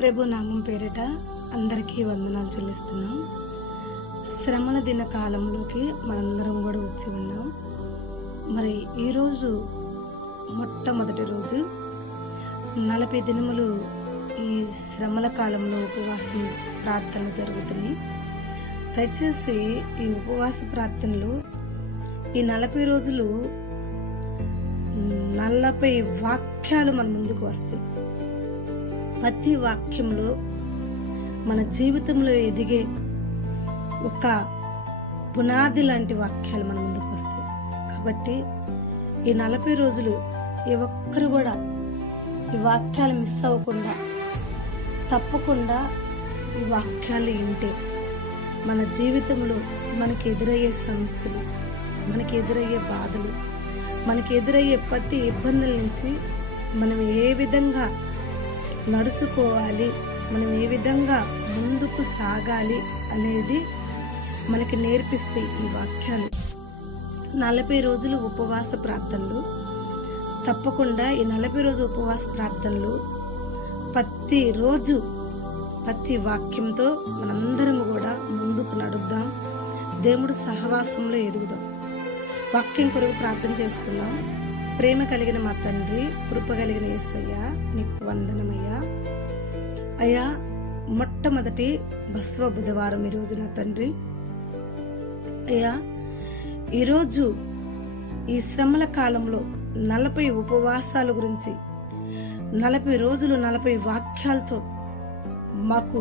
ప్రభు నామం పేరిట అందరికీ వందనాలు చెల్లిస్తున్నాం. శ్రమల దిన కాలంలోకి మనందరం కూడా వచ్చి ఉన్నాం. మరి ఈరోజు మొట్టమొదటి రోజు నలభై దినములు ఈ శ్రమల కాలంలో ఉపవాసం ప్రార్థనలు జరుగుతున్నాయి. దయచేసి ఈ ఉపవాస ప్రార్థనలు ఈ నలభై రోజులు నలభై వాక్యాలు మన ముందుకు వస్తాయి. ప్రతి వాక్యంలో మన జీవితంలో ఎదిగే ఒక పునాది లాంటి వాక్యాలు మన ముందుకు వస్తాయి. కాబట్టి ఈ నలభై రోజులు ఏ ఒక్కరు కూడా ఈ వాక్యాలు మిస్ అవ్వకుండా తప్పకుండా ఈ వాక్యాలు వింటే మన జీవితంలో మనకి ఎదురయ్యే సమస్యలు మనకి ఎదురయ్యే బాధలు మనకి ఎదురయ్యే ప్రతి ఇబ్బందుల నుంచి మనం ఏ విధంగా నడుచుకోవాలి. మనం ఏ విధంగా ముందుకు సాగాలి అనేది మనకి నేర్పిస్తే ఈ వాక్యాలు. నలభై రోజులు ఉపవాస ప్రార్థనలు. తప్పకుండా ఈ నలభై రోజు ఉపవాస ప్రార్థనలు ప్రతి రోజు ప్రతి వాక్యంతో మనందరం కూడా ముందుకు నడుద్దాం. దేవుడు సహవాసంలో ఎదుగుదాం. వాక్యం కొరకు ప్రార్థన చేసుకుందాం. ప్రేమ కలిగిన మా తండ్రి కృప కలిగిన యేసయ్యా నీకు వందనమయ్యా. అయ్యా మొట్టమొదటి బస్వ బుధవారం ఈరోజు నా తండ్రి. అయ్యా ఈరోజు ఈ శ్రమల కాలంలో నలభై ఉపవాసాల గురించి నలభై రోజులు నలభై వాక్యాలతో మాకు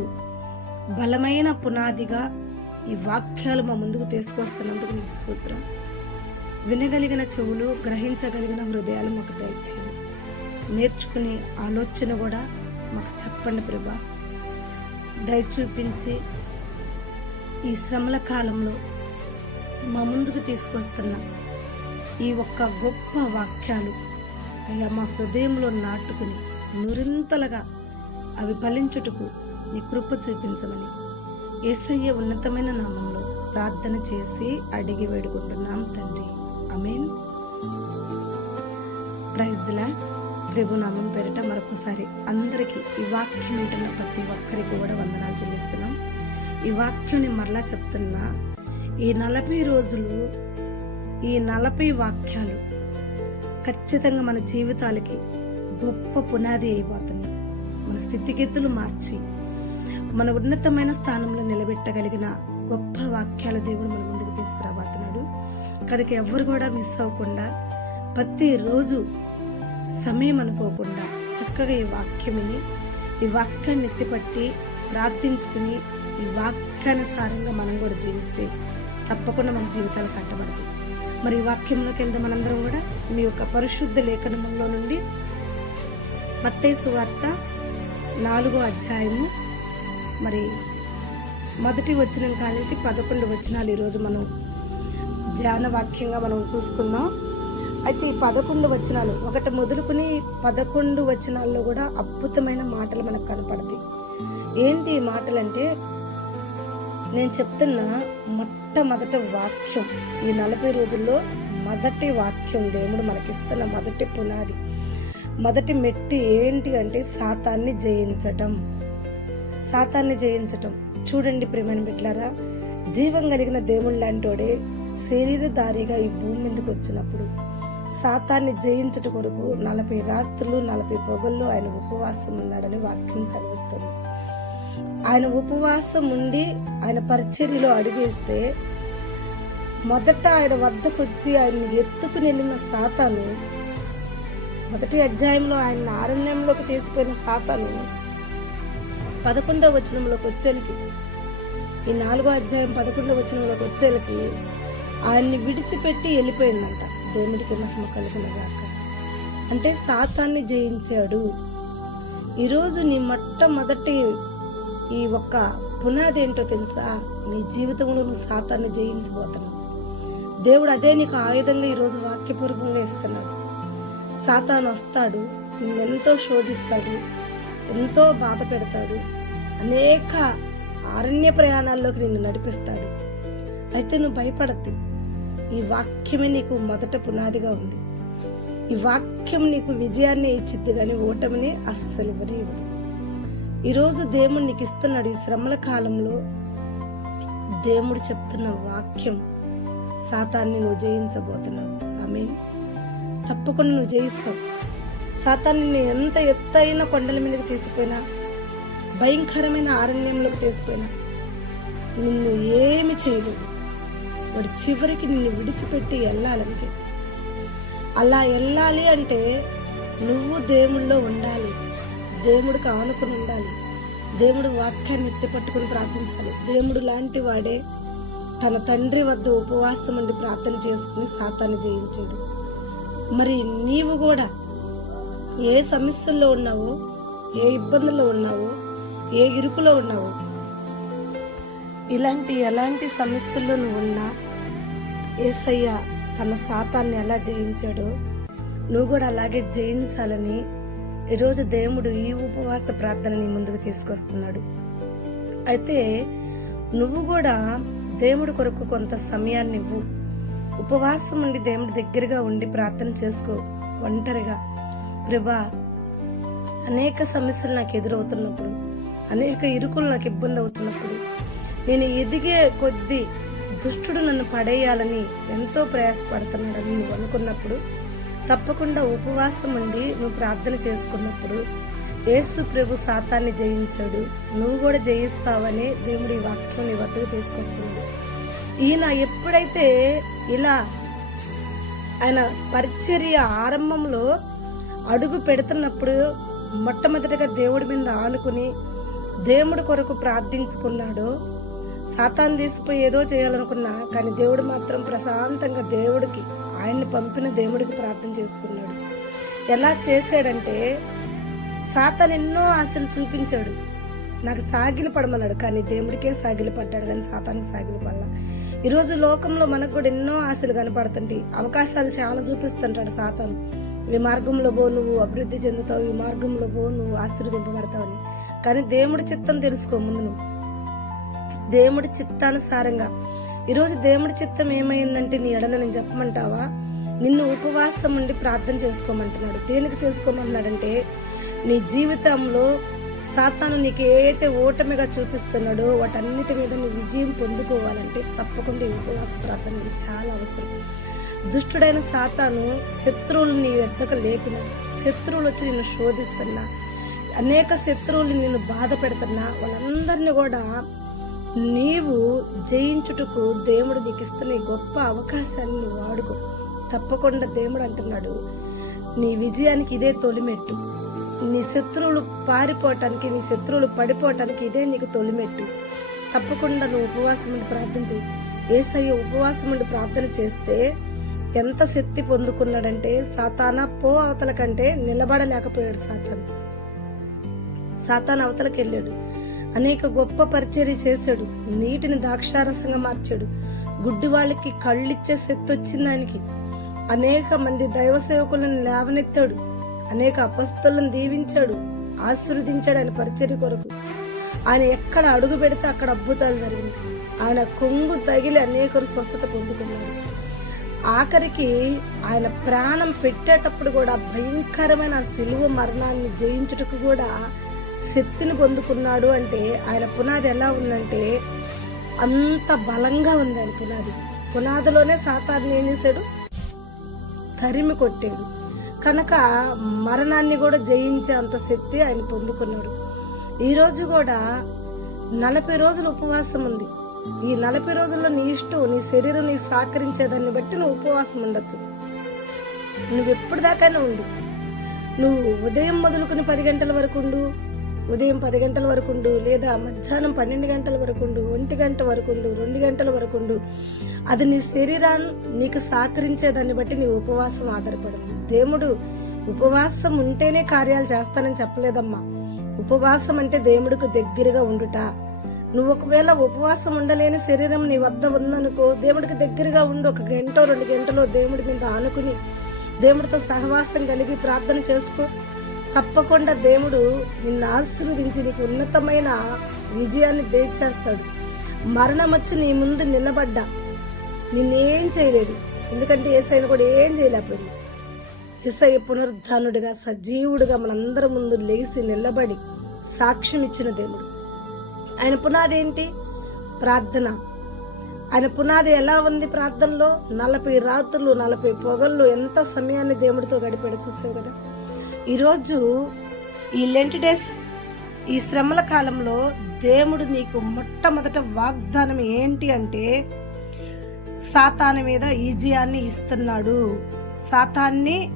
బలమైన పునాదిగా ఈ వాక్యాలు మా ముందుకు తీసుకొస్తున్నందుకు నీకు సూత్రం వినగలిగిన చెవులు గ్రహించగలిగిన హృదయాలు మాకు దయచేయండి నేర్చుకునే ఆలోచన కూడా మాకు చెప్పండి ప్రభా. దయ చూపించి ఈ శ్రమల కాలంలో మా ముందుకు తీసుకొస్తున్న ఈ ఒక్క గొప్ప వాక్యాలు అయ్యా మా హృదయంలో నాటుకుని నురింతలుగా అవి ఫలించుటకు నీ కృప చూపించమని ఏసయ్య ఉన్నతమైన నామంలో ప్రార్థన చేసి అడిగి వేడుకుంటున్నాం తండ్రి. అమేన్ ప్రైజ్లా ప్రభునామం పేరిట మరొకసారి అందరికీ ఈ వాక్యం వింటున్న ప్రతి ఒక్కరికి కూడా వందనాలు చెల్లిస్తున్నాం. ఈ వాక్యాన్ని మరలా చెప్తున్నా ఈ నలభై రోజులు ఈ నలభై వాక్యాలు ఖచ్చితంగా మన జీవితాలకి గొప్ప పునాది అయిపోతుంది మన స్థితిగతులు మార్చి మన ఉన్నతమైన స్థానంలో నిలబెట్టగలిగిన గొప్ప వాక్యాల దేవుడు మన ముందుకు తీసుకురాబోతున్నాడు. కనుక ఎవరు కూడా మిస్ అవ్వకుండా ప్రతిరోజు సమయం అనుకోకుండా చక్కగా ఈ వాక్యమిని ఈ వాక్యాన్ని ఎత్తిపట్టి ప్రార్థించుకుని ఈ వాక్యానుసారంగా మనం కూడా జీవిస్తే తప్పకుండా మన జీవితాలు కట్టబడతాయి. మరి ఈ వాక్యంలోకి వెళ్తే మనందరం కూడా మీ యొక్క పరిశుద్ధ లేఖనంలో నుండి మత్తేసు వార్త నాలుగో అధ్యాయము. మరి మొదటి వచనం కాడి నుంచి పదకొండు వచనాలు ఈరోజు మనం ధ్యాన వాక్యంగా మనం చూసుకుందాం. అయితే ఈ పదకొండు వచనాలు ఒకటి మొదలుకుని పదకొండు వచనాల్లో కూడా అద్భుతమైన మాటలు మనకు కనపడతాయి. ఏంటి ఈ మాటలంటే నేను చెప్తున్న మొట్టమొదటి వాక్యం ఈ నలభై రోజుల్లో మొదటి వాక్యం దేవుడు మనకిస్తున్న మొదటి పునాది. మొదటి మెట్టి ఏంటి అంటే సాతాన్ని జయించటం. సాతాన్ని జయించటం. చూడండి ప్రేమని బిడ్లారా జీవం కలిగిన దేవుడు లాంటోడే శరీరధారిగా ఈ భూమి మీదకి వచ్చినప్పుడు సాతాన్ని జయించుట కొరకు నలభై రాత్రులు నలభై పొగల్లో ఆయన ఉపవాసం ఉన్నాడని వాక్యం సెలవిస్తుంది. ఆయన ఉపవాసం ఉండి ఆయన పరిచర్యలో అడిగేస్తే మొదట ఆయన వద్దకు వచ్చి ఆయన్ని ఎత్తుకుని వెళ్ళిన సాతాను మొదటి అధ్యాయంలో ఆయన అరణ్యంలోకి తీసుకుపోయిన సాతాను పదకొండవ వచనంలోకి వచ్చేలకి ఈ నాలుగో అధ్యాయం పదకొండవ వచనంలోకి వచ్చేలకి ఆయన్ని విడిచిపెట్టి వెళ్ళిపోయిందంట. దేవుడికి మహిమ కలుగునగాక అంటే సాతాన్ని జయించాడు. ఈరోజు నీ మొట్టమొదటి ఈ ఒక్క పునాది ఏంటో తెలుసా? నీ జీవితంలో నువ్వు సాతాన్ని జయించబోతున్నావు. దేవుడు అదే నీకు ఆయుధంగా ఈరోజు వాక్యపూర్వకంగా ఇస్తున్నాడు. సాతాను వస్తాడు నిన్నెంతో శోధిస్తాడు ఎంతో బాధ పెడతాడు అనేక అరణ్య ప్రయాణాల్లోకి నిన్ను నడిపిస్తాడు. అయితే నువ్వు భయపడద్దు. ఈ వాక్యమే నీకు మొదట పునాదిగా ఉంది. ఈ వాక్యం నీకు విజయాన్ని ఇచ్చిద్ది కానీ ఓటమిని అస్సలు ఇవ్వని ఇవ్వదు ఈరోజు దేవుడు నీకు ఇస్తున్నాడు ఈ శ్రమల కాలంలో దేవుడు చెప్తున్న వాక్యం సాతాన్ని నువ్వు జయించబోతున్నావు. ఆమె తప్పకుండా నువ్వు జయిస్తావు. సాతాన్ని నేను ఎంత ఎత్తైన కొండల మీదకి తీసిపోయినా భయంకరమైన అరణ్యంలోకి తీసిపోయినా నిన్ను ఏమి చేయలేదు వాడు చివరికి నిన్ను విడిచిపెట్టి వెళ్ళాలంటే. అలా వెళ్ళాలి అంటే నువ్వు దేవుళ్ళలో ఉండాలి. దేవుడికి ఆనుకుని ఉండాలి. దేవుడు వాక్యాన్ని ఎత్తి పట్టుకుని ప్రార్థించాలి. దేవుడు లాంటి వాడే తన తండ్రి వద్ద ఉపవాసం ఉండి ప్రార్థన చేసుకుని సాతాన్ని జయించాడు. మరి నీవు కూడా ఏ సమస్యల్లో ఉన్నావో ఏ ఇబ్బందుల్లో ఉన్నావో ఏ ఇరుకులో ఉన్నావో ఇలాంటి ఎలాంటి సమస్యల్లో నువ్వు ఉన్నా ఏసయ్య తన శాతాన్ని ఎలా జయించాడో? నువ్వు కూడా అలాగే జయించాలని ఈరోజు దేవుడు ఈ ఉపవాస ప్రార్థనని ముందుకు తీసుకొస్తున్నాడు. అయితే నువ్వు కూడా దేవుడి కొరకు కొంత సమయాన్ని ఇవ్వు. ఉపవాసం ఉండి దేవుడి దగ్గరగా ఉండి ప్రార్థన చేసుకో ఒంటరిగా. ప్రభా అనేక సమస్యలు నాకు ఎదురవుతున్నప్పుడు అనేక ఇరుకులు నాకు ఇబ్బంది అవుతున్నప్పుడు నేను ఎదిగే కొద్దీ దుష్టుడు నన్ను పడేయాలని ఎంతో ప్రయాసపడుతున్నాడని నువ్వు అనుకున్నప్పుడు తప్పకుండా ఉపవాసం ఉండి నువ్వు ప్రార్థన చేసుకున్నప్పుడు యేసు ప్రభు శాతాన్ని జయించాడు. నువ్వు కూడా జయిస్తావని దేవుడు ఈ వాక్యం నీ వద్దకు తీసుకొస్తున్నాడు. ఈయన ఎప్పుడైతే ఇలా ఆయన పరిచర్య ఆరంభంలో అడుగు పెడుతున్నప్పుడు మొట్టమొదటిగా దేవుడి మీద ఆనుకుని దేవుడి కొరకు ప్రార్థించుకున్నాడు సాతాన్ తీసిపోయి ఏదో చేయాలనుకున్నా కానీ దేవుడు మాత్రం ప్రశాంతంగా దేవుడికి ఆయన్ని పంపిన దేవుడికి ప్రార్థన చేసుకున్నాడు. ఎలా చేశాడంటే సాతాన్ ఎన్నో ఆశలు చూపించాడు. నాకు సాగిలి పడమన్నాడు కానీ దేవుడికే సాగిలి పడ్డాడు కానీ సాతానికి సాగిలి పడలా. ఈరోజు లోకంలో మనకు కూడా ఎన్నో ఆశలు కనపడుతుంటాయి. అవకాశాలు చాలా చూపిస్తుంటాడు సాతాను. ఈ మార్గంలో పో నువ్వు అభివృద్ధి చెందుతావు ఈ మార్గంలో పో నువ్వు ఆశీర్వదింపబడతావని కానీ దేవుడి చిత్తం తెలుసుకో ముందు నువ్వు. దేవుడి చిత్తానుసారంగా. ఈరోజు దేవుడి చిత్తం ఏమైందంటే నీ ఎడల నేను చెప్పమంటావా? నిన్ను ఉపవాసం ఉండి ప్రార్థన చేసుకోమంటున్నాడు. దేనికి చేసుకోమంటున్నాడంటే నీ జీవితంలో సాతాను నీకు ఏదైతే ఓటమిగా చూపిస్తున్నాడో వాటన్నిటి మీద నువ్వు విజయం పొందుకోవాలంటే తప్పకుండా ఈ ఉపవాస ప్రార్థన నీకు చాలా అవసరం. దుష్టుడైన సాతాను శత్రువులు నీ వెతక లేపిన శత్రువులు వచ్చి నిన్ను శోధిస్తున్నా అనేక శత్రువులు నిన్ను బాధ పెడుతున్నా వాళ్ళందరినీ కూడా నీవు జయించుటకు దేవుడు నీకు ఇస్తున్న గొప్ప అవకాశాన్ని నువ్వు వాడుకో. తప్పకుండా దేవుడు అంటున్నాడు నీ విజయానికి ఇదే తొలిమెట్టు. నీ శత్రువులు పారిపోవటానికి నీ శత్రువులు పడిపోవటానికి ఇదే నీకు తొలిమెట్టు. తప్పకుండా నువ్వు ఉపవాసం ఉండి ప్రార్థన చేయి ఏసయ్య ఉపవాసం ఉండి ప్రార్థన చేస్తే ఎంత శక్తి పొందుకున్నాడంటే సాతాన పో అవతల కంటే నిలబడలేకపోయాడు సాతాను. సాతాన్ అవతలకి వెళ్ళాడు అనేక గొప్ప పరిచర్య చేశాడు. నీటిని ద్రాక్షారసంగా మార్చాడు. గుడ్డి వాళ్ళకి కళ్ళిచ్చే శక్తి వచ్చింది ఆయనకి. అనేక మంది దైవ సేవకులను లేవనెత్తాడు. అనేక అపస్తులను దీవించాడు. ఆశీర్వదించాడు ఆయన పరిచర్య కొరకు. ఆయన ఎక్కడ అడుగు పెడితే అక్కడ అద్భుతాలు జరిగింది ఆయన కొంగు తగిలి అనేకరు స్వస్థత పొందుకున్నారు. ఆఖరికి ఆయన ప్రాణం పెట్టేటప్పుడు కూడా భయంకరమైన సిలువ మరణాన్ని జయించుటకు కూడా శక్తిని పొందుకున్నాడు అంటే ఆయన పునాది ఎలా ఉందంటే అంత బలంగా ఉంది ఆయన పునాది. పునాదిలోనే సాతాన్ని ఏం చేశాడు? తరిమి కొట్టాడు. కనుక మరణాన్ని కూడా జయించే అంత శక్తి ఆయన పొందుకున్నాడు. ఈరోజు కూడా నలభై రోజులు ఉపవాసం ఉంది. ఈ నలభై రోజుల్లో నీ ఇష్టం నీ శరీరం నీ సహకరించేదాన్ని బట్టి నువ్వు ఉపవాసం ఉండొచ్చు. నువ్వు ఎప్పుడు దాకానే ఉండు. నువ్వు ఉదయం మొదలుకుని పది గంటల వరకు ఉండు. ఉదయం పది గంటల వరకు ఉండు లేదా మధ్యాహ్నం పన్నెండు గంటల వరకు ఉండు ఒంటి గంట వరకు ఉండు రెండు గంటల వరకు ఉండు. అది నీ శరీరాన్ని నీకు సహకరించే దాన్ని బట్టి నీ ఉపవాసం ఆధారపడింది. దేవుడు ఉపవాసం ఉంటేనే కార్యాలు చేస్తానని చెప్పలేదమ్మా. ఉపవాసం అంటే దేవుడికి దగ్గరగా ఉండుట. నువ్వు ఒకవేళ ఉపవాసం ఉండలేని శరీరం నీ వద్ద ఉందనుకో దేవుడికి దగ్గరగా ఉండు. ఒక గంట రెండు గంటలో దేవుడి మీద ఆనుకుని దేవుడితో సహవాసం కలిగి ప్రార్థన చేసుకో. తప్పకుండా దేవుడు నిన్ను ఆశీర్వదించి నీకు ఉన్నతమైన విజయాన్ని దేచేస్తాడు మరణం వచ్చి నీ ముందు నిలబడ్డా. నిన్నేం చేయలేదు. ఎందుకంటే ఏసైని కూడా ఏం చేయలేకపోయింది. ఇసై పునరుద్ధానుడిగా సజీవుడిగా మనందరి ముందు లేచి నిలబడి సాక్ష్యం ఇచ్చిన దేవుడు. ఆయన పునాది ఏంటి? ప్రార్థన. ఆయన పునాది ఎలా ఉంది ప్రార్థనలో? నలభై రాత్రులు నలభై పొగళ్ళు ఎంత సమయాన్ని దేవుడితో గడిపాడు చూసావు కదా? ఈరోజు ఈ లెంటి డేస్ ఈ శ్రమల కాలంలో దేవుడు నీకు మొట్టమొదట వాగ్దానం ఏంటి అంటే సాతాను మీద ఈజీయాన్ని ఇస్తున్నాడు. సాతాన్ని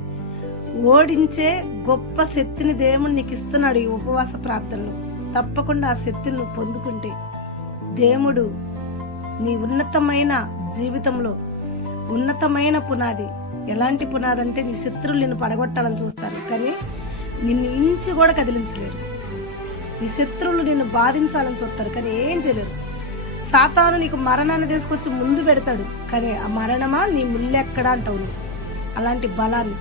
ఓడించే గొప్ప శక్తిని దేవుడు నీకు ఇస్తున్నాడు ఈ ఉపవాస ప్రార్థనలు. తప్పకుండా ఆ శక్తిని నువ్వు పొందుకుంటే దేవుడు నీ ఉన్నతమైన జీవితంలో ఉన్నతమైన పునాది ఎలాంటి పునాది అంటే నీ శత్రువులు నిన్ను పడగొట్టాలని చూస్తారు కానీ నిన్ను ఇంచి కూడా కదిలించలేరు. నీ శత్రువులు నిన్ను బాధించాలని చూస్తారు కానీ ఏం చేయలేరు. సాతాను నీకు మరణాన్ని తీసుకొచ్చి ముందు పెడతాడు కానీ ఆ మరణమా నీ ముళ్ళెక్కడా అంటావు నువ్వు. అలాంటి బలాన్ని.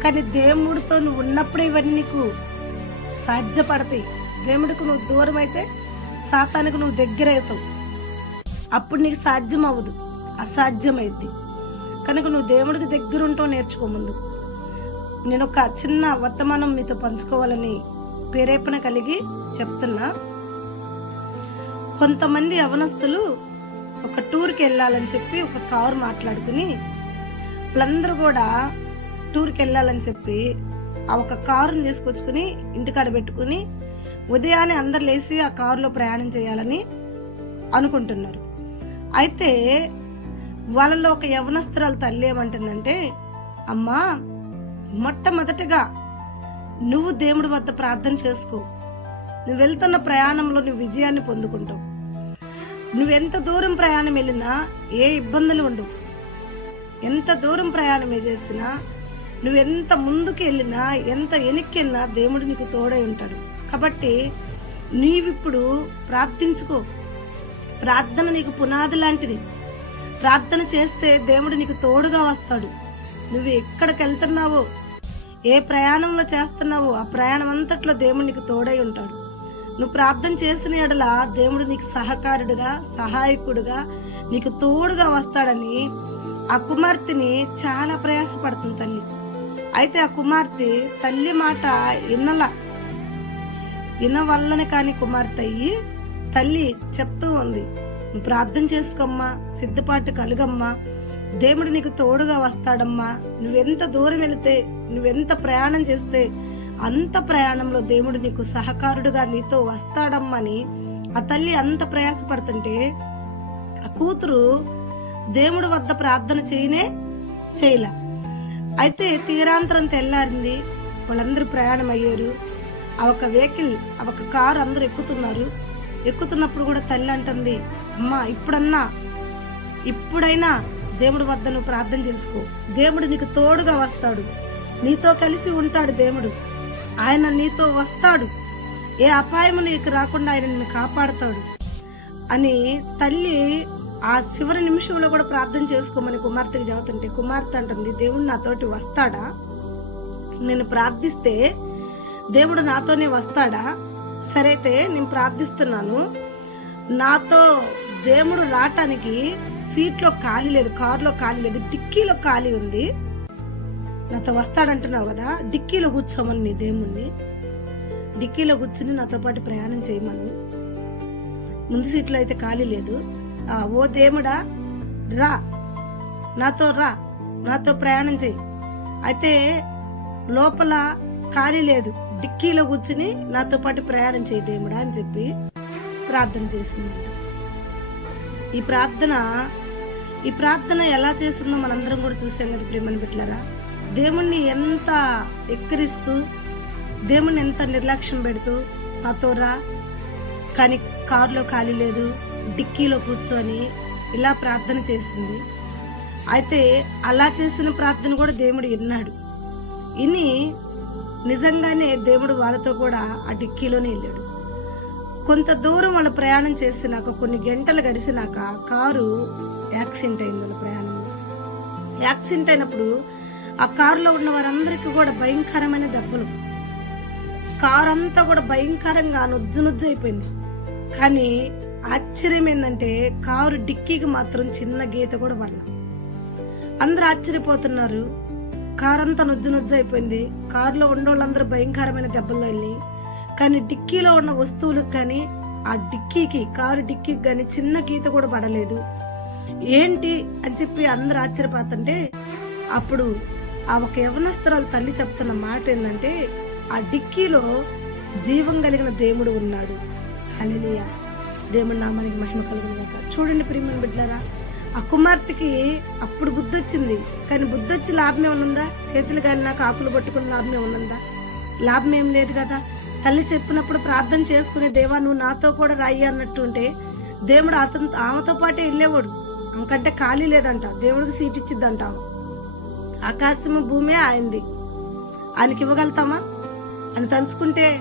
కానీ దేవుడితో నువ్వు ఉన్నప్పుడే ఇవన్నీ నీకు సాధ్యపడతాయి. దేవుడికి నువ్వు దూరం అయితే సాతానికి నువ్వు దగ్గర అవుతావు అప్పుడు నీకు సాధ్యం అవ్వదు అసాధ్యమైద్ది. కనుక నువ్వు దేవుడికి దగ్గర ఉంటావు నేర్చుకో ముందు. నేను ఒక చిన్న వర్తమానం మీతో పంచుకోవాలని ప్రేరేపణ కలిగి చెప్తున్నా. కొంతమంది అవనస్తులు ఒక టూర్కి వెళ్ళాలని చెప్పి ఒక కారు మాట్లాడుకుని వాళ్ళందరూ కూడా టూర్కి వెళ్ళాలని చెప్పి ఆ ఒక కారుని తీసుకొచ్చుకుని ఇంటికాడ పెట్టుకుని ఉదయాన్నే అందరు లేచి ఆ కారులో ప్రయాణం చేయాలని అనుకుంటున్నారు. అయితే వాళ్ళలో ఒక యవనస్త్రాలు తల్లి ఏమంటుందంటే అమ్మా మొట్టమొదటగా నువ్వు దేవుడి వద్ద ప్రార్థన చేసుకో. నువ్వు వెళ్తున్న ప్రయాణంలో నువ్వు విజయాన్ని పొందుకుంటావు. నువ్వెంత దూరం ప్రయాణం వెళ్ళినా ఏ ఇబ్బందులు ఉండవు. ఎంత దూరం ప్రయాణం చేసినా నువ్వెంత ముందుకు వెళ్ళినా ఎంత వెనక్కి వెళ్ళినా దేవుడు నీకు తోడై ఉంటాడు. కాబట్టి నీవిప్పుడు ప్రార్థించుకో. ప్రార్థన నీకు పునాది లాంటిది. ప్రార్థన చేస్తే దేవుడు నీకు తోడుగా వస్తాడు. నువ్వు ఎక్కడికి వెళ్తున్నావో ఏ ప్రయాణంలో చేస్తున్నావో ఆ ప్రయాణం అంతట్లో దేవుడు నీకు తోడై ఉంటాడు. నువ్వు ప్రార్థన చేసిన ఎడల దేవుడు నీకు సహకారుడుగా సహాయకుడుగా నీకు తోడుగా వస్తాడని ఆ కుమార్తెని చాలా ప్రయాసపడుతుంది తల్లి. అయితే ఆ కుమార్తె తల్లి మాట వినలా. వినవల్లని కాని కుమార్తె అయ్యి తల్లి చెప్తూ ఉంది. నువ్వు ప్రార్థన చేసుకోమ్మా సిద్ధపాటు కలుగమ్మా. దేవుడు నీకు తోడుగా వస్తాడమ్మా. నువ్వెంత దూరం వెళితే నువ్వెంత ప్రయాణం చేస్తే అంత ప్రయాణంలో దేవుడు నీకు సహకారుడుగా నీతో వస్తాడమ్మని ఆ తల్లి అంత ప్రయాసపడుతుంటే ఆ కూతురు దేవుడి వద్ద ప్రార్థన చేయనే చేయలే. అయితే తీరాంతరం తెల్లారింది. వాళ్ళందరూ ప్రయాణం అయ్యారు ఆ ఒక వెహికల్ ఆ ఒక కారు అందరూ ఎక్కుతున్నారు. ఎక్కుతున్నప్పుడు కూడా తల్లి అంటుంది అమ్మా ఇప్పుడన్నా ఇప్పుడైనా దేవుడి వద్ద నువ్వు ప్రార్థన చేసుకో. దేవుడు నీకు తోడుగా వస్తాడు. నీతో కలిసి ఉంటాడు దేవుడు. ఆయన నీతో వస్తాడు. ఏ అపాయము నీకు రాకుండా ఆయన నిన్ను కాపాడతాడు అని తల్లి ఆ చివరి నిమిషంలో కూడా ప్రార్థన చేసుకోమని కుమార్తెకి చెబుతుంటే కుమార్తె అంటుంది దేవుడు నాతోటి వస్తాడా? నేను ప్రార్థిస్తే దేవుడు నాతోనే వస్తాడా? సరైతే నేను ప్రార్థిస్తున్నాను. నాతో దేవుడు రావటానికి సీట్లో ఖాళీ లేదు కారులో ఖాళీ లేదు డిక్కీలో ఖాళీ ఉంది. నాతో వస్తాడంటున్నావు కదా డిక్కీలో కూర్చోమని నీ దేవుణ్ణి. డిక్కీలో కూర్చుని నాతో పాటు ప్రయాణం చేయమను. ముందు సీట్లో అయితే ఖాళీ లేదు. ఓ దేవుడా రా. నాతో రా నాతో ప్రయాణం చేయి. అయితే లోపల ఖాళీ లేదు డిక్కీలో కూర్చుని నాతో పాటు ప్రయాణం చేయి దేవుడా అని చెప్పి ప్రార్థన చేసిందంట. ఈ ప్రార్థన ఈ ప్రార్థన ఎలా చేస్తుందో మనందరం కూడా చూసాం కదా ప్రేమని బిడ్డలారా. దేవుణ్ణి ఎంత ఎక్కిరిస్తూ దేవుణ్ణి ఎంత నిర్లక్ష్యం పెడుతూ నాతో రా కానీ కారులో ఖాళీ లేదు డిక్కీలో కూర్చొని ఇలా ప్రార్థన చేసింది. అయితే అలా చేసిన ప్రార్థన కూడా దేవుడు విన్నాడు. ఇని నిజంగానే దేవుడు వాళ్ళతో కూడా ఆ డిక్కీలోనే వెళ్ళాడు. కొంత దూరం వాళ్ళు ప్రయాణం చేసినాక కొన్ని గంటలు గడిచినాక కారు యాక్సిడెంట్ అయింది వాళ్ళ ప్రయాణం యాక్సిడెంట్ అయినప్పుడు ఆ కారులో ఉన్న వారందరికీ కూడా భయంకరమైన దెబ్బలు. కారు అంతా కూడా భయంకరంగా నుజ్జు నుజ్జు అయిపోయింది. కానీ ఆశ్చర్యం ఏంటంటే కారు డిక్కీకి మాత్రం చిన్న గీత కూడా పడల. అందరూ ఆశ్చర్యపోతున్నారు. కారు అంతా నుజ్జు నుజ్జు అయిపోయింది. కారులో ఉన్న వాళ్ళందరూ భయంకరమైన దెబ్బలు వెళ్ళి కానీ డిక్కీలో ఉన్న వస్తువులకు కానీ ఆ డిక్కీకి కారు డిక్కీకి కానీ చిన్న గీత కూడా పడలేదు. ఏంటి అని చెప్పి అందరు ఆశ్చర్యపోతుంటే అప్పుడు ఆ ఒక యవనస్త్రాలు తల్లి చెప్తున్న మాట ఏంటంటే ఆ డిక్కీలో జీవం కలిగిన దేవుడు ఉన్నాడు. హల్లెలూయా. దేవుడి నామానికి మహిమ కలుగును చూడండి ప్రియమని బిడ్డారా ఆ కుమార్తెకి అప్పుడు బుద్ధి వచ్చింది. కానీ బుద్ధి వచ్చి లాభమే ఏమైనా చేతులు కాలినా కాకులు పట్టుకుని లాభమే ఏమైనా ఉందా? లాభం ఏం లేదు కదా. తల్లి చెప్పినప్పుడు ప్రార్థన చేసుకునే దేవా నువ్వు నాతో కూడా రాయి అన్నట్టు ఉంటే దేవుడు అతను ఆమెతో పాటే వెళ్ళేవాడు. ఆమెకంటే ఖాళీ లేదంట. దేవుడికి సీట్ ఇచ్చిద్దంట ఆకాశము భూమే ఆయనది. ఆయనకి ఇవ్వగలుగుతామా? అని తలుచుకుంటే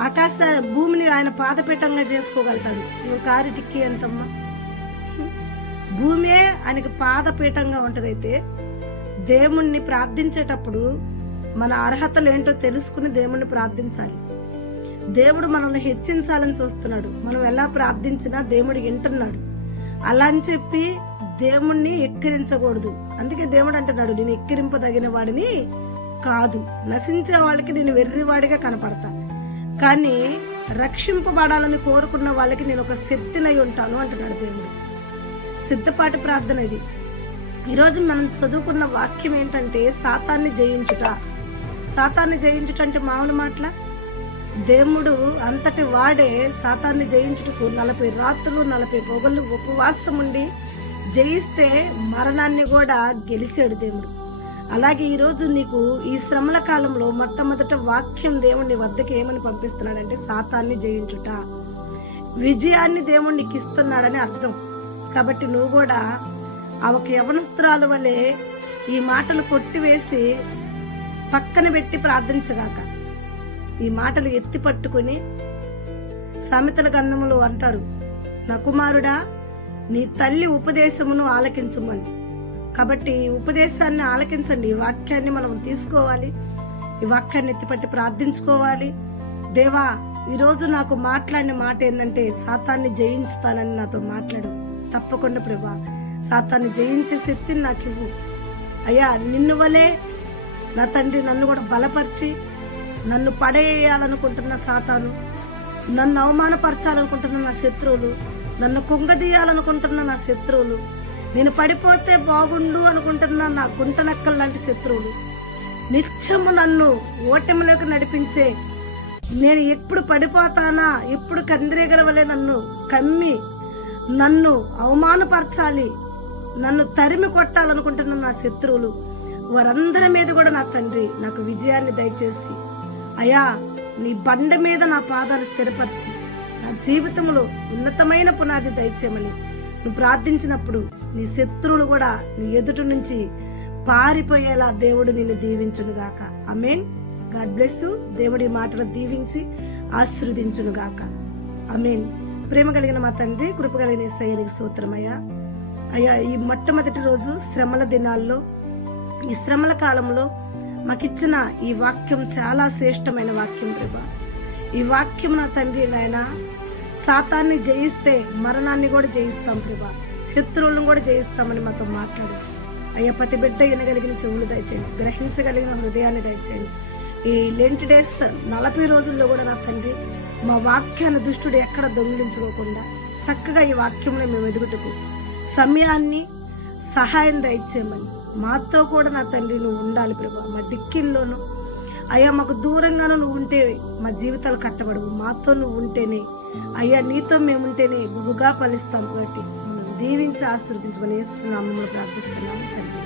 ఆకాశ భూమిని ఆయన పాదపీఠంగా చేసుకోగలుగుతాడు. నువ్వు కారు టిక్కి ఎంతమ్మా భూమే ఆయనకి పాదపీఠంగా ఉంటదైతే దేవుణ్ణి ప్రార్థించేటప్పుడు మన అర్హతలు ఏంటో తెలుసుకుని దేవుణ్ణి ప్రార్థించాలి. దేవుడు మనల్ని హెచ్చించాలని చూస్తున్నాడు. మనం ఎలా ప్రార్థించినా దేవుడు వింటున్నాడు. అలా అని చెప్పి దేవుణ్ణి ఎక్కిరించకూడదు. అందుకే దేవుడు అంటున్నాడు నేను ఎక్కిరింపదగిన వాడిని కాదు. నశించే వాళ్ళకి నేను వెర్రివాడిగా కనపడతా. కానీ రక్షింపబడాలని కోరుకున్న వాళ్ళకి నేను ఒక శక్తినై ఉంటాను అంటున్నాడు దేవుడు. సిద్ధపాటి ప్రార్థన ఇది. ఈరోజు మనం చదువుకున్న వాక్యం ఏంటంటే సాతాన్ని జయించుట. సాతాన్ని జయించుట అంటే మామూలు మాట్లా? దేవుడు అంతటి వాడే సాతాన్ని జయించుటకు నలభై రాత్రులు నలభై పొగలు ఉపవాసం ఉండి జయిస్తే మరణాన్ని కూడా గెలిచాడు దేవుడు. అలాగే ఈరోజు నీకు ఈ శ్రమల కాలంలో మొట్టమొదట వాక్యం దేవుణ్ణి వద్దకు ఏమని పంపిస్తున్నాడంటే సాతాన్ని జయించుట. విజయాన్ని దేవుడు నీకు ఇస్తున్నాడని అర్థం. కాబట్టి నువ్వు కూడా ఆ ఒక యవనస్త్రాల వలె ఈ మాటలు కొట్టివేసి పక్కన పెట్టి ప్రార్థించగాక. ఈ మాటలు ఎత్తి పట్టుకుని సామెతల గంధములు అంటారు. నా కుమారుడా నీ తల్లి ఉపదేశమును ఆలకించమని. కాబట్టి ఈ ఉపదేశాన్ని ఆలకించండి. ఈ వాక్యాన్ని మనం తీసుకోవాలి. ఈ వాక్యాన్ని ఎత్తిపట్టి ప్రార్థించుకోవాలి. దేవా ఈరోజు నాకు మాట్లాడిన మాట ఏంటంటే సాతాన్ని జయించుతానని నాతో మాట్లాడు. తప్పకుండా ప్రభా సాతాన్ని జయించే శక్తిని నాకు ఇవ్వు అయ్యా నిన్ను వలే నా తండ్రి నన్ను కూడా బలపరిచి నన్ను పడేయాలనుకుంటున్న సాతాను నన్ను అవమానపరచాలనుకుంటున్న నా శత్రువులు నన్ను కుంగదీయాలనుకుంటున్న నా శత్రువులు నేను పడిపోతే బాగుండు అనుకుంటున్న నా గుంటనక్కల లాంటి శత్రువులు. నిత్యము నన్ను ఓటమిలోకి నడిపించే నేను ఎప్పుడు పడిపోతానా ఎప్పుడు కందిరేగలవలే నన్ను కమ్మి నన్ను అవమానపరచాలి నన్ను తరిమి కొట్టాలనుకుంటున్న నా శత్రువులు. వారందరి మీద కూడా నా తండ్రి నాకు విజయాన్ని దయచేసి అయా నీ బండ మీద నా పాదాలు స్థిరపరిచి నా జీవితంలో ఉన్నతమైన పునాది దయచేయమని. నువ్వు ప్రార్థించినప్పుడు నీ శత్రువులు కూడా నీ ఎదుటి నుంచి పారిపోయేలా దేవుడు నిన్ను దీవించునుగాక. అమేన్ గాడ్ బ్లెస్ దేవుడి మాటలు దీవించి ఆశీర్వదించునుగాక. అమేన్ ప్రేమ కలిగిన మా తండ్రి కృప కలిగిన సయ్యనికి సూత్రమయ్యా అయ్యా ఈ మొట్టమొదటి రోజు శ్రమల దినాల్లో ఈ శ్రమల కాలంలో మాకిచ్చిన ఈ వాక్యం చాలా శ్రేష్టమైన వాక్యం ప్రభా. ఈ వాక్యం నా తండ్రి నాయన సాతాన్ని జయిస్తే మరణాన్ని కూడా జయిస్తాం ప్రభా. శత్రువులను కూడా జయిస్తామని మాతో మాట్లాడు. అయ్యా ప్రతి బిడ్డ వినగలిగిన చెవులు దయచేయండి గ్రహించగలిగిన హృదయాన్ని దయచేయండి. ఈ లెంట్ డేస్ నలభై రోజుల్లో కూడా నా తండ్రి మా వాక్యాన్ని దుష్టుడు ఎక్కడ దొంగిలించుకోకుండా చక్కగా ఈ వాక్యంలో మేము ఎదుగుటకు సమయాన్ని సహాయం దయచేయమని మాతో కూడా నా తండ్రి నువ్వు ఉండాలి ప్రభా. మా డిక్కిల్లోనూ అయ్యా మాకు దూరంగాను నువ్వు ఉంటే మా జీవితాలు కట్టబడవు. మాతో నువ్వు ఉంటేనే అయ్యా నీతో మేము ఉంటేనే బహుగా ఫలిస్తాం కాబట్టి దీవించి ఆశీర్వదించమని నామములు ప్రార్థిస్తున్నాము తండ్రి.